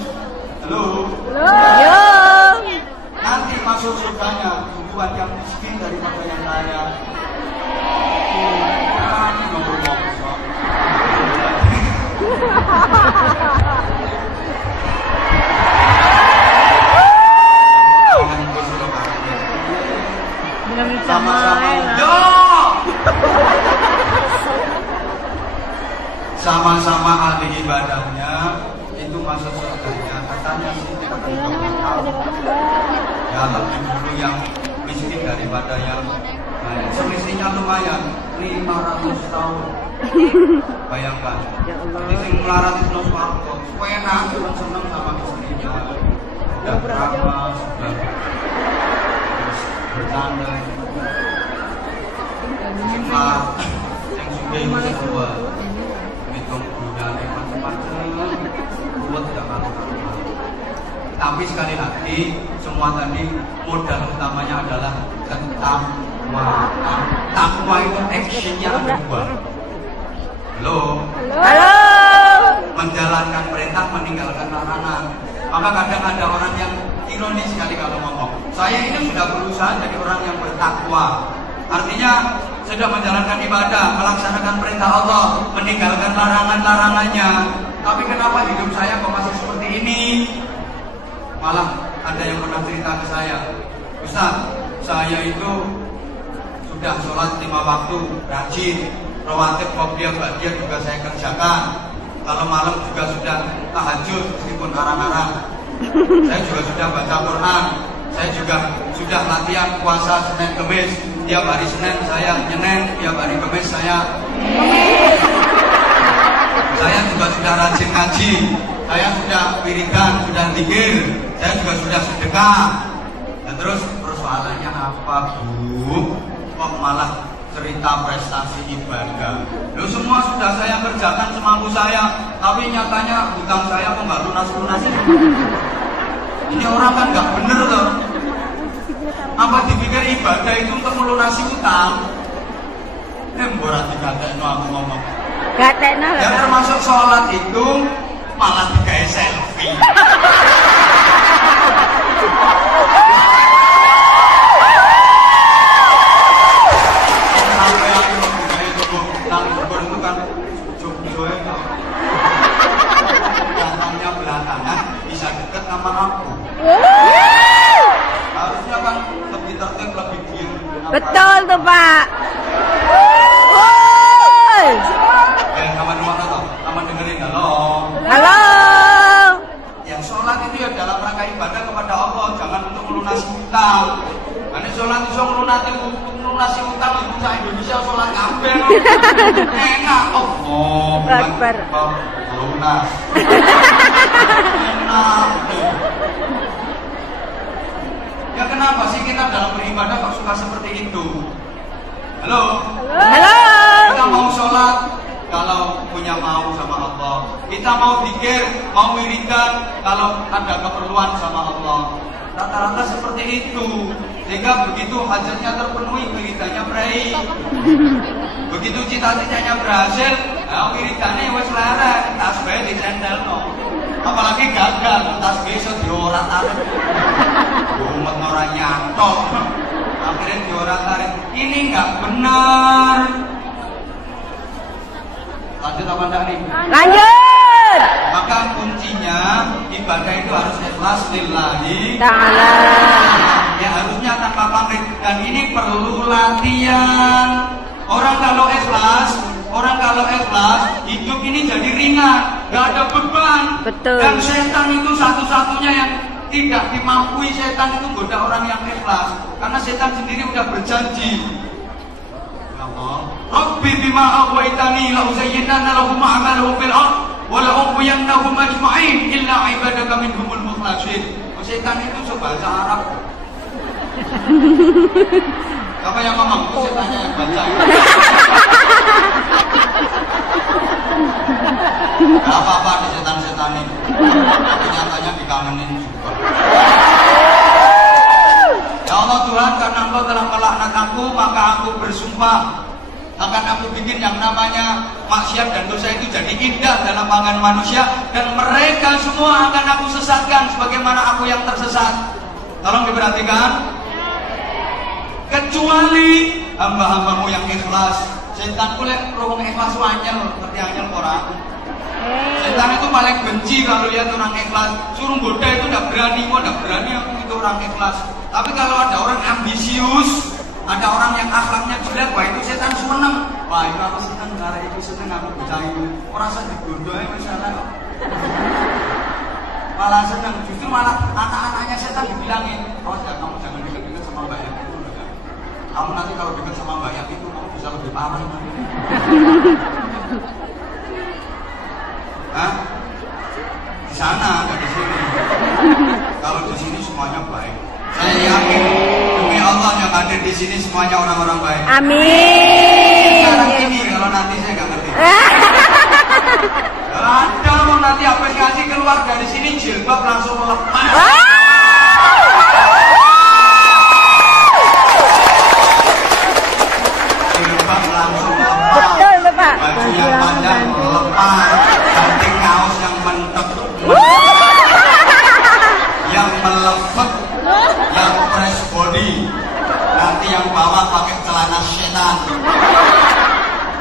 Halo. Yo. Nanti masuk surganya buat yang miskin daripada yang kaya. Kan ngomong. sama ahli ibadahnya itu masuk surganya. Katanya sih kita juga tahu. Ya lebih dulu yang miskin daripada yang lain. Selisihnya lumayan 500 tahun. Bayangkan. Jadi sing melarat itu swarga. Enak, seneng sama istrinya. Udah ramah, sudah bercanda. Sifat yang sudah itu semua. Hitung gunanya macam-macam. Buat tidak kalah-kalah. Tapi sekali lagi, semua tadi modal utamanya adalah ketakwaan. Takwa itu actionnya ada dua. Halo. Halo. Menjalankan perintah, meninggalkan larangan. Maka kadang ada orang yang ironis sekali kalau ngomong, saya ini sudah berusaha jadi orang yang bertakwa. Artinya sudah menjalankan ibadah, melaksanakan perintah Allah, meninggalkan larangan-larangannya. Tapi kenapa hidup saya kok masih seperti ini? Malah ada yang pernah cerita ke saya, Ustaz, saya itu sudah sholat 5 waktu, rajin, rawatib, qobliyah, ba'diyah juga saya kerjakan. Kalau malam juga sudah tahajud meskipun arang-arang. Saya juga sudah baca Quran. Saya juga sudah latihan puasa Senin Kemis. Tiap hari Senin saya nyenin, tiap hari Kemis saya juga sudah rajin ngaji. Saya sudah wiridan, sudah zikir. Saya juga sudah sedekah. Dan terus persoalannya apa, Bu? Kok malah cerita prestasi ibadah? Loh, semua sudah saya kerjakan semampu saya, tapi nyatanya hutang saya kok nggak lunas-lunas. Ini orang kan nggak bener loh. Apa dipikir ibadah itu untuk melunasi utang? Borat dikatain aku ngomong. Gatekno lho. Ya termasuk sholat itu malah digawe selfie. Bisa deket sama aku. Harusnya kan lebih tertib, lebih diam. Betul tuh, Pak. Kawan rumah atau kawan dengerin, halo. Halo. Yang sholat itu ya dalam rangka ibadah kepada Allah, jangan untuk melunasi utang. Karena sholat itu melunasi utang itu saya Indonesia sholat kabel. Enak, Akbar. Lunas. Enak. Ya kenapa sih kita dalam beribadah kok suka seperti itu? Halo. Halo. Kita mau sholat kalau punya mau sama Allah. Kita mau zikir, mau wiridan kalau ada keperluan sama Allah. Rata-rata seperti itu. Sehingga begitu hajatnya terpenuhi, wiridannya berai. Begitu cita-citanya berhasil, nah wiridannya wes lerek, tasbih dicentelno. Apalagi gagal, tasbih iso diorat-arit. Umat orang nyantok. Akhirnya diorat-arit. Ini nggak benar. Lanjut apa enggak nih? Lanjut. Maka kuncinya ibadah itu harus ikhlas lillahi Ta'ala. Ya harusnya tanpa pamrih. Dan ini perlu latihan. Orang kalau ikhlas, hidup ini jadi ringan, gak ada beban. Betul. Dan setan itu satu-satunya yang tidak dimampui. Setan itu goda orang yang ikhlas, karena setan sendiri udah berjanji. Rabbi bima aghwaytani la uzayyinanna lahum a'malahum fil ardh wa la ughwiyannahum ajma'in illa ibadaka minhumul mukhlasin. Setan itu sebahasa Arab. Apa yang ngomong? Setannya yang baca. Gak apa-apa di setan-setan ini. Tapi nyatanya dikangenin juga. Ya Allah Tuhan, karena Engkau telah melaknat aku, maka aku bersumpah akan aku bikin yang namanya maksiat dan dosa itu jadi indah dalam pandangan manusia, dan mereka semua akan aku sesatkan sebagaimana aku yang tersesat. Tolong diperhatikan. Kecuali hamba-hambamu yang ikhlas. Setan kulit rong ikhlas wanyel, ngerti anyel orang. Setan itu paling benci kalau lihat orang ikhlas. Suruh goda itu nggak berani, aku itu orang ikhlas. Tapi kalau ada orang ambisius, Ada orang yang akhlaknya jelek, wah itu setan seneng. Wah itu aku seneng, karena itu seneng aku bocah itu. Orang saya digodohin misalnya. Malah seneng, justru malah anak-anaknya setan dibilangin, oh ya kamu jangan dekat-dekat sama Mbak Yang itu. Kamu nanti kalau dekat sama Mbak Yang itu kamu bisa lebih parah. Hah? Di sana, nggak di sini. Kalau di sini semuanya baik. Saya yakin demi Allah yang hadir di sini semuanya orang-orang baik. Amin. Sekarang ini kalau nanti saya nggak ngerti. Ada mau nanti aplikasi keluar dari sini jilbab langsung melepas. Jilbab langsung melepas. Betul Pak. Baju yang panjang melepas. Ganti kaos yang mentek. Yang melefet, yang press body, nanti yang bawah pakai celana setan.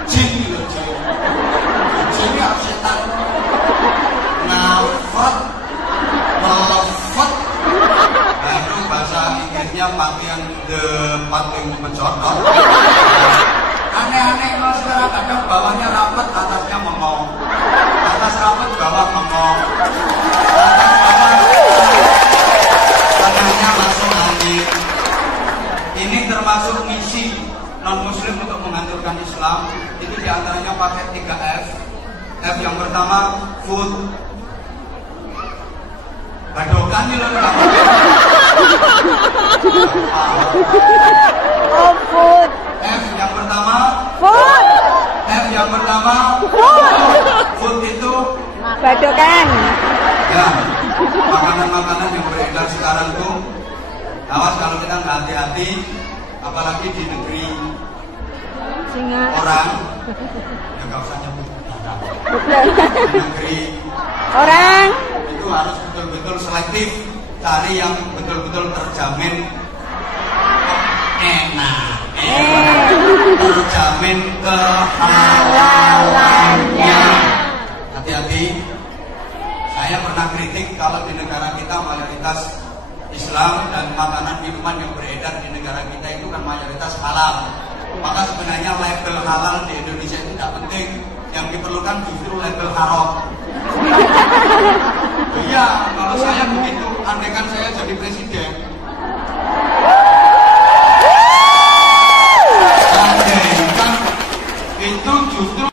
Jin loh jin ya setan. Ngafet, melefet. Nah itu bahasa Inggrisnya pakaian the pating mencotot. Aneh-aneh kalau sekarang kadang bawahnya rapet, atasnya mengong. Atas rapet, bawah mengong. Tanahnya masuk angin. Ini termasuk misi non-muslim untuk menghancurkan Islam. Itu diantaranya pakai 3 F. F yang pertama food. Badokan nih loh. Oh food. F yang pertama Food. F yang pertama food itu Badokan. ya makanan-makanan yang beredar sekarang tuh. Awas kalau kita nggak hati-hati, apalagi di negeri orang, ya nggak usah nyebut di negeri Orang. itu harus betul-betul selektif, cari yang betul-betul terjamin enak, terjamin kehalalannya. Hati-hati. Saya pernah kritik kalau di negara kita mayoritas Islam dan makanan minuman yang beredar di negara kita itu kan mayoritas halal. Maka sebenarnya label halal di Indonesia itu tidak penting. Yang diperlukan justru label haram. Iya, kalau saya begitu, andaikan saya jadi presiden. Andaikan itu justru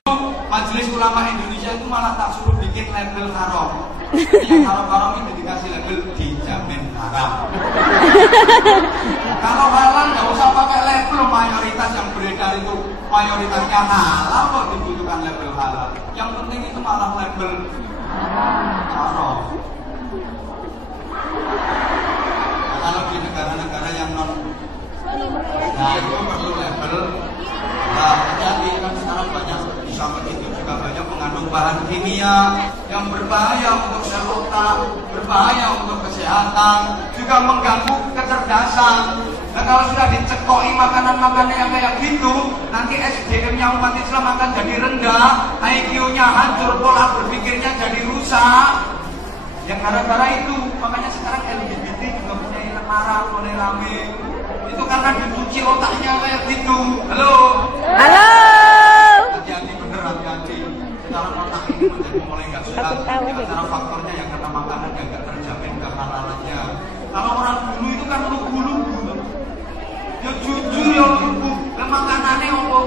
Majelis Ulama Indonesia itu malah tak suruh bikin label haram. Yang haram-haram itu dikasih label dijamin haram. Kalau halal nggak usah pakai label, mayoritas yang beredar itu mayoritasnya halal kok dibutuhkan label halal. Yang penting itu malah label haram. Nah, kalau di negara-negara yang non, nah itu perlu label. Nah, jadi kan sekarang banyak di samping itu juga banyak mengandung bahan kimia yang berbahaya untuk sel otak, berbahaya untuk kesehatan, juga mengganggu kecerdasan. Nah kalau sudah dicekoi makanan-makanan yang kayak gitu, nanti SDM-nya umat Islam akan jadi rendah, IQ-nya hancur, pola berpikirnya jadi rusak. Yang gara-gara itu, makanya sekarang LGBT juga punya marah, mulai rame. Itu karena dicuci otaknya kayak gitu. Halo. Halo. Hati-hati bener, hati-hati. Sekarang otak ini menjadi mulai nggak sehat. Karena faktornya yang kena makanan yang nggak terjamin kehalalannya. Kalau orang dulu itu kan lugu-lugu. Ya jujur ya lugu. Dan makanannya apa?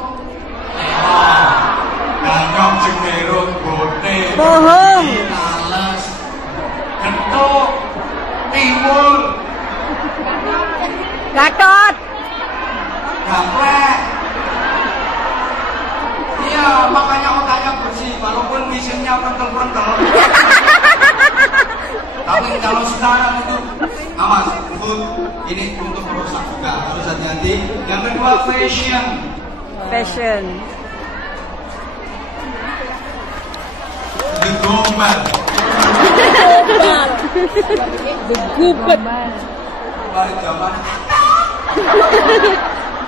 Ganyong, jegerut, bote, Bohong. tales, getuk, tiwul, Gatot. gaplek. Iya, makanya otaknya bersih, walaupun mesinnya pentel-pentel. Tapi kalau sekarang itu aman, food ini untuk merusak juga, harus hati-hati. Yang kedua fashion. Fashion. Gegombal. Begubet. Pada zaman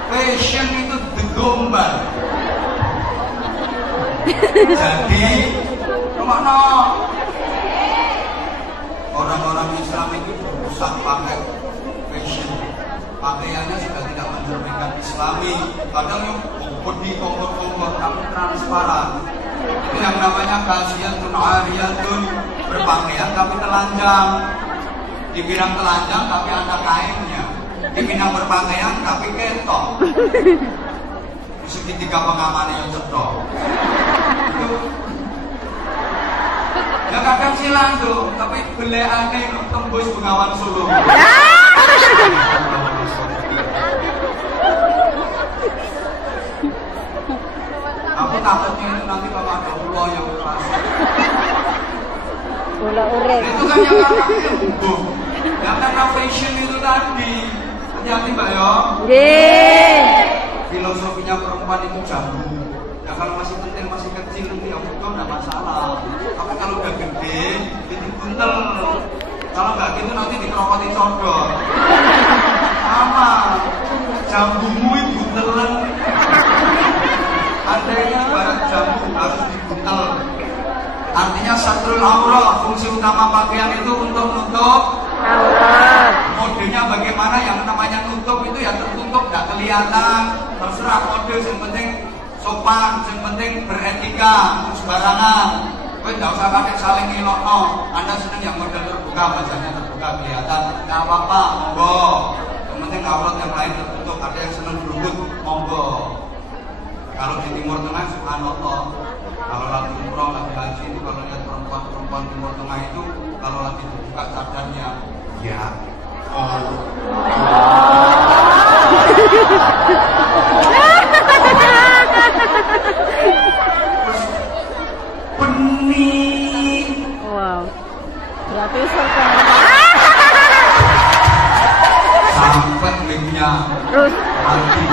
fashion itu gegombal. Jadi kemana orang-orang Islam itu berusaha pakai fashion, pakaiannya sudah tidak mencerminkan Islami. Kadang yang bodi kongkot-kongkot tapi transparan. Itu yang namanya kasiyatun ariyatun, berpakaian tapi telanjang. Dibilang telanjang tapi ada kainnya. Dibilang berpakaian tapi ketok. Segitiga pengamannya yang cetok. Ya kadang silang tuh, tapi beleannya itu tembus Bengawan Solo. Aku takutnya itu nanti kalau ada ulo yang pas. Ulo urek. Itu kan yang karena heboh. Yang karena fashion itu tadi. Hati-hati Mbak ya. Filosofinya perempuan itu jambu. Ya kalau masih penting, masih kecil itu ya betul, nggak masalah. Tapi kalau udah gede, itu buntel. Kalau nggak gitu nanti dikerokoti sodor. Sama, jambumu itu buntelan. Andainya ibarat jambu harus dibuntel. Artinya satrul aurat, fungsi utama pakaian itu untuk menutup aurat. Modenya bagaimana, yang namanya nutup itu ya tertutup, nggak kelihatan. Terserah kode, yang penting sopan, yang penting beretika, sembarangan. Kowe nggak usah pakai saling ngelokno. Anda seneng yang model terbuka, wajahnya terbuka kelihatan, nggak apa-apa, monggo. Yang penting aurat yang lain tertutup. Ada yang seneng berubut, monggo. Kalau di Timur Tengah, subhanallah, kalau lagi umroh, lagi haji itu kalau lihat perempuan Timur Tengah itu kalau lagi dibuka cadarnya, ya, benih. Wow. Berarti surga. Sampai linknya. Terus. Hati.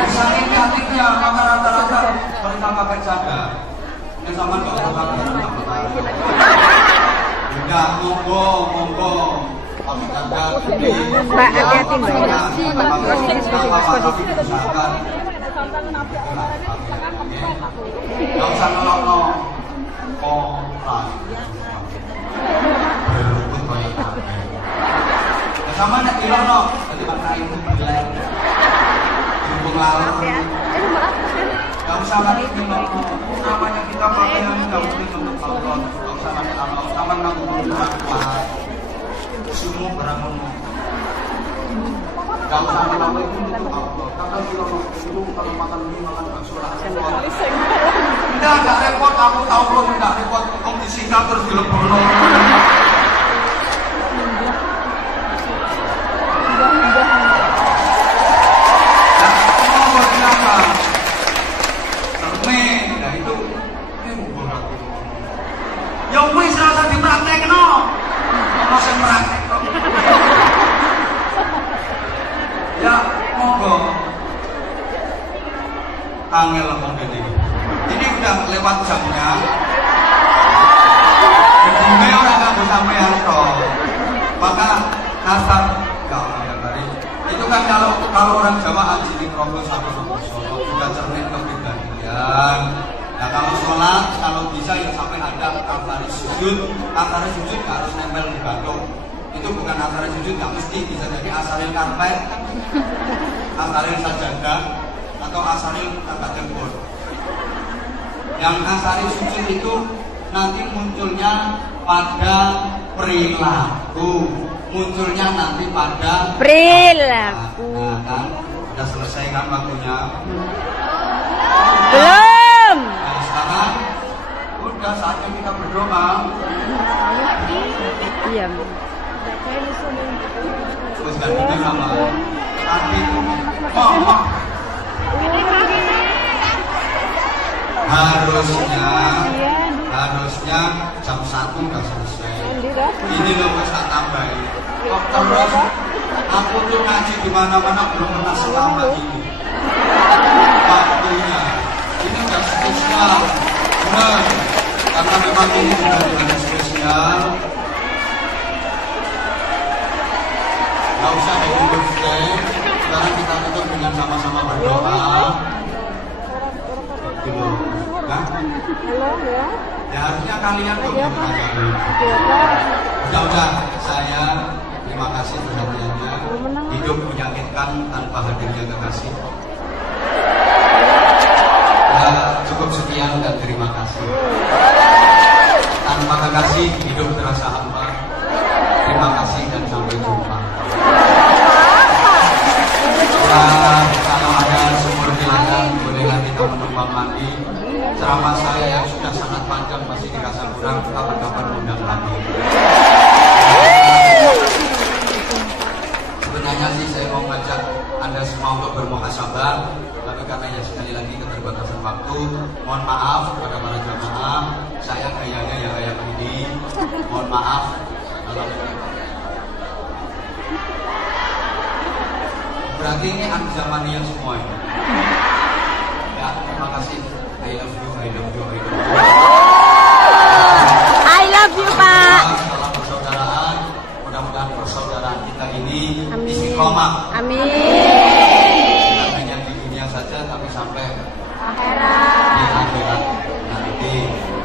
Misalnya cantiknya, maka rata-rata mereka pakai cadar. Yang sama nggak usah pakai cadar. Udah, monggo. Pakai cadar. Mbak, hati-hati Mbak. Nggak usah nolong. Oh, berlutut banyak apa? Sama nak bilang no, tadi makna itu bilang. Gak usah lagi bilang, namanya kita pakai yang tidak mungkin untuk Allah. Gak usah lagi Allah, sama nanggung berapa. Semua barang umum. Gak usah bilang itu untuk Allah. Karena bilang itu kalau makan mie makan bakso lah. Enggak repot, aku tahu lo enggak repot. Om disingkat terus dilebur. Ya wis rasa dipraktekno. Ono sing praktekno. Ya monggo. Angel ngomong ini. Ini udah lewat jamnya. Gedungnya orang nganggo sampean to. Maka nasar enggak ya tadi. Itu kan kalau orang Jawa haji di Progo sama Solo juga cermin kepribadian. Nah kalau sholat, kalau bisa ya sampai ada asaris sujud. Asaris sujud gak harus nempel di batuk. Itu bukan asaris sujud, gak mesti bisa jadi asaril karpet, asaril sajadah, atau asaril tangga jempol. Yang asaril sujud itu nanti munculnya pada perilaku, munculnya nanti pada perilaku. Nah kan, udah selesai kan waktunya? Belum. Sekarang udah saatnya kita berdoa. Iya. Terus gantinya sama tadi itu harusnya jam 1 udah selesai. Ini loh mas tak tambahin. Kok terus aku tuh ngaji di mana-mana belum pernah selama ini. Waktunya ini udah spesial, benar. Karena memang ini sudah spesial. Gak usah diundur deh. Sekarang kita tutup dengan sama-sama berdoa. Gitu, kan? Ya harusnya kalian dong yang udah, saya terima kasih perhatiannya. hidup menyakitkan tanpa hadirnya kekasih. Ya, cukup sekian dan terima kasih. Tanpa kekasih hidup terasa hampa. Terima kasih dan sampai jumpa. Ya, kalau ada sumur silakan, bolehlah kita menumpang mandi. Ceramah saya yang sudah sangat panjang masih dirasa kurang, kapan-kapan undang lagi. Sebenarnya sih saya mau ngajak Anda semua untuk bermuhasabah, tapi karena ya sekali lagi keterbatasan waktu, mohon maaf kepada para jamaah, saya gayanya ya kayak begini. Mohon maaf kalau berarti ini anak zamannya semua ya. Ya, terima kasih. I love you, I love you, I love you. I love you, Pak. Salam persaudaraan. Mudah-mudahan persaudaraan kita ini Amin. istiqomah. Amin. Bukan hanya di dunia saja, tapi sampai di akhirat nanti.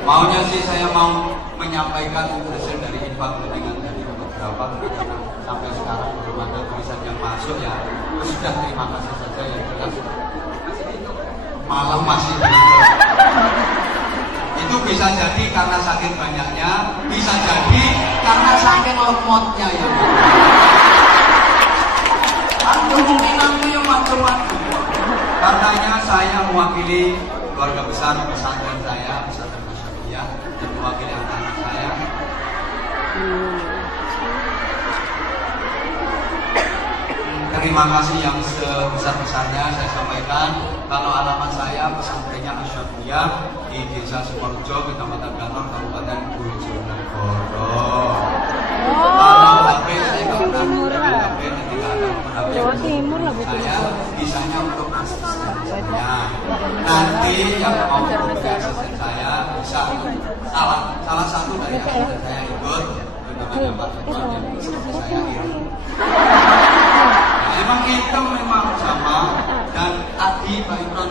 Maunya sih saya mau menyampaikan hasil dari infak dengan dari beberapa karena sampai sekarang belum ada tulisan yang masuk ya. Sudah terima kasih saja yang jelas. Malam masih belum. Itu bisa jadi karena saking banyaknya, bisa jadi karena saking lemotnya ya. Kemungkinannya yang macam-macam. Katanya saya mewakili keluarga besar pesantren saya, pesantren Masyarakat, dan mewakili anak-anak saya. Terima kasih yang sebesar-besarnya saya sampaikan. Kalau alamat saya pesantrennya Asyafiyah di Desa Sukorejo, Kecamatan Ganor, Kabupaten Bojonegoro. Kalau HP saya nggak pernah HP dan tidak ada nomor HP. Saya bisanya untuk asisten saya. Nanti yang mau menjadi asisten saya bisa salah satu dari asisten saya ikut namanya Pak Imron yang bisa saya iri. Memang kita memang sama dan tadi Pak Imron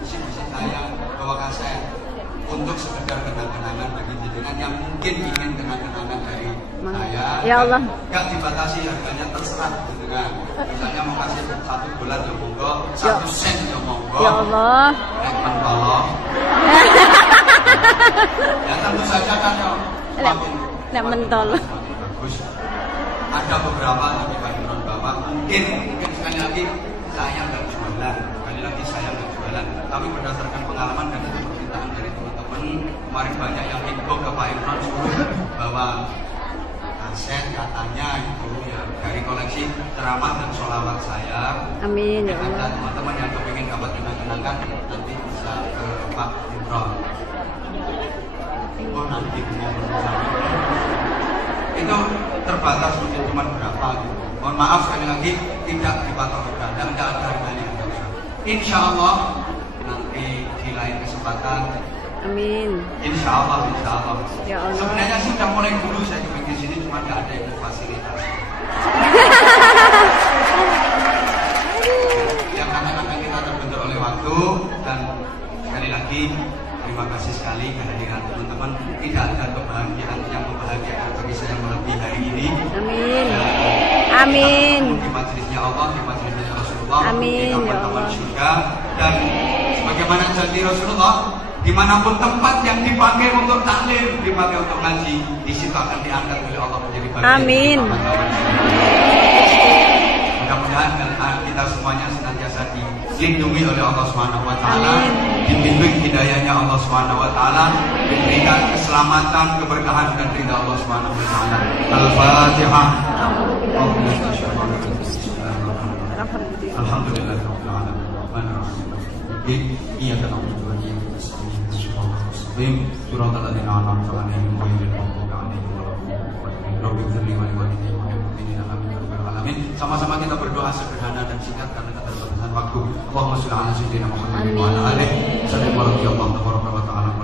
bisik-bisik saya bawakan saya untuk sekedar kenang-kenangan bagi jenengan yang mungkin ingin kenang-kenangan dari saya. Ya Allah. Gak dibatasi harganya terserah jenengan. Misalnya mau kasih $1 ya monggo, 1 sen ya monggo. Ya Allah. Rekman tolong. Ya tentu saja kan ya. Nek mentol. Bagus. Ada beberapa tapi Pak Imron bawa mungkin sekali lagi saya nggak jualan, tapi berdasarkan pengalaman dan permintaan dari teman-teman kemarin banyak yang info ke Pak Imron suruh bawa kaset katanya itu ya dari koleksi ceramah dan sholawat saya. Amin ya Allah. Teman-teman yang kepingin dapat kenang-kenangan nanti bisa ke Pak Imron. Oh nanti itu terbatas mungkin cuma berapa gitu. Mohon maaf sekali lagi tidak dipatok harga, tidak ada harganya. Insya Allah nanti di lain kesempatan. Amin. Insya Allah, insya Allah. Ya Allah. Sebenarnya sudah mulai dulu saya di sini cuma nggak ada yang fasilitasi. Ya karena kita terbentur oleh waktu dan sekali lagi terima kasih sekali kehadiran teman-teman. Tidak ada kebahagiaan yang membahagiakan bagi saya melebihi hari ini. Amin. Amin. Di majelisnya Allah, di majelisnya Rasulullah, Amin. di teman-teman surga dan sebagaimana janji Rasulullah, dimanapun tempat yang dipakai untuk taklim, dipakai untuk ngaji, di situ akan diangkat oleh Allah menjadi bagian. Amin. Mudah-mudahan kita semuanya senantiasa dilindungi oleh Allah Subhanahu wa taala, dibimbing hidayahnya Allah Subhanahu wa taala, diberikan keselamatan, keberkahan dan ridha Allah Subhanahu wa taala. Al-Fatihah. Alhamdulillahirabbil alamin. Iyyaka na'budu wa iyyaka nasta'in. Shiratal ladzina an'amta 'alaihim ghairil maghdubi 'alaihim waladdallin. Rabbil ighfirli wa li walidayya wa lil mu'minina amin. Sama-sama kita berdoa sederhana dan singkat karena keterbatasan waktu. Allahumma shalli ala sayyidina Muhammadin wa ala alihi sallallahu wa ta'ala wa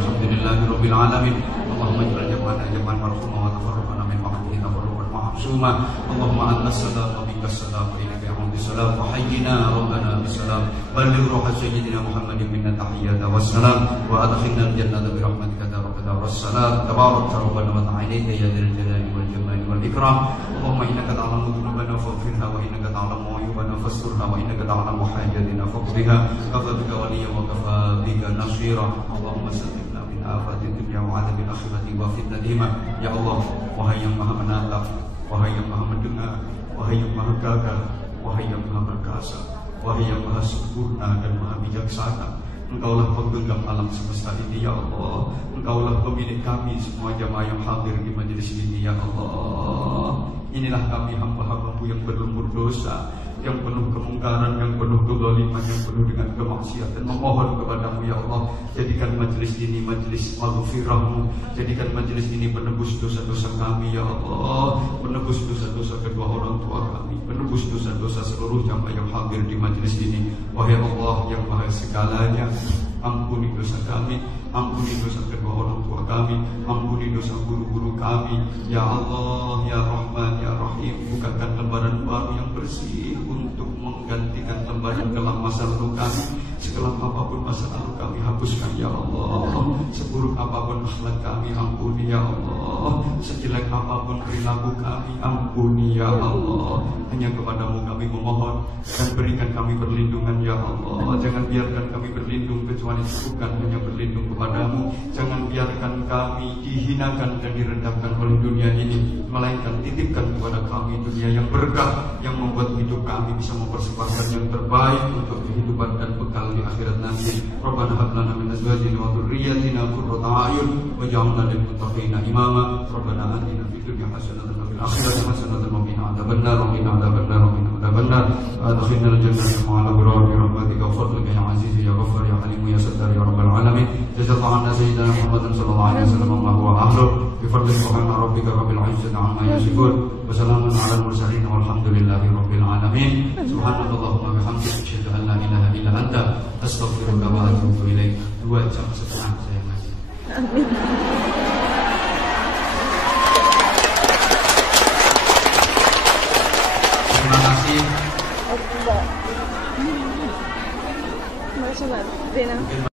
alhamdulillahirabbil alamin. Allahumma ij'al jam'ana jam'an marhuma wa tafarraqana min ba'dihi tafarruqan ma'hum. معصوما اللهم أنت السلام ومنك السلام وإليك يعود السلام وحينا ربنا بالسلام بلغ روح سيدنا محمد منا التحيات والسلام وأدخلنا الجنة برحمتك دار القدر السلام تبارك ربنا وتعاليك يا ذا الجلال والجمال والإكرام اللهم إنك تعلم ذنوبنا فاغفرها وإنك تعلم عيوبنا فاسترها وإنك تعلم حاجتنا فاقضها كفى بك وليا وكفى بك نصيرا اللهم سلمنا من آفات الدنيا وعذاب الآخرة وفتنتهما يا الله wahai yang maha menatap, wahai yang maha mendengar, wahai yang maha gagah, wahai yang maha perkasa, wahai yang maha sempurna dan maha bijaksana. Engkaulah penggenggam alam semesta ini ya Allah. Engkaulah pemilik kami semua jamaah yang hadir di majelis ini ya Allah. Inilah kami hamba-hambamu yang berlumur dosa, yang penuh kemungkaran, yang penuh kezaliman, yang penuh dengan kemaksiatan. Memohon kepadamu ya Allah, jadikan majelis ini majelis maghfirahmu, jadikan majelis ini penebus dosa-dosa kami ya Allah, penebus dosa-dosa kedua orang tua kami, penebus dosa-dosa seluruh jamaah yang hadir di majelis ini. Wahai Allah yang maha segalanya, ampuni dosa kami, ampuni dosa kedua orang tua kami, ampuni dosa guru-guru kami ya Allah ya Rahman ya Rahim. Bukakan lembaran baru yang bersih untuk menggantikan lembaran kelam masa lalu kami. Sekelam apapun masa lalu kami, hapuskan ya Allah. Seburuk apapun akhlak kami, ampuni ya Allah. Sejelek apapun perilaku kami, ampuni ya Allah. Hanya kepadamu kami memohon, dan berikan kami perlindungan ya Allah. Jangan biarkan kami berlindung kecuali bukan hanya berlindung kepadamu. Jangan biarkan kami dihinakan dan direndahkan oleh dunia ini, melainkan titipkan kepada kami dunia yang berkah, yang membuat hidup kami bisa mempersembahkan yang terbaik untuk kehidupan dan bekal di akhirat nanti. Rabbana hab lana min azwajina wa dhurriyyatina qurrata a'yun waj'alna lil muttaqina imama. Rabbana atina fid dunya hasanatan wa fil akhirati hasanatan wa qina adzabannar wa qina adzabannar wa qina adzabannar. Adkhilna al-jannata ma'al abrar bi rahmatika wa fadlika ya aziz ya ghafar ya halim ya sattar ya rabbal alamin. Jazakallahu anna sayyidina Muhammadan sallallahu alaihi wasallam wa ahluhu bi fadli subhana rabbika rabbil izzati amma yasifun wa salamun alal mursalin walhamdulillahi rabbil alamin. Subhanallahumma bihamdika asyhadu an la ilaha illa anta astaghfiruka wa atubu ilaik. 2 jam setengah saya ngaji. Amin. Terima kasih. Mbak. Mbak,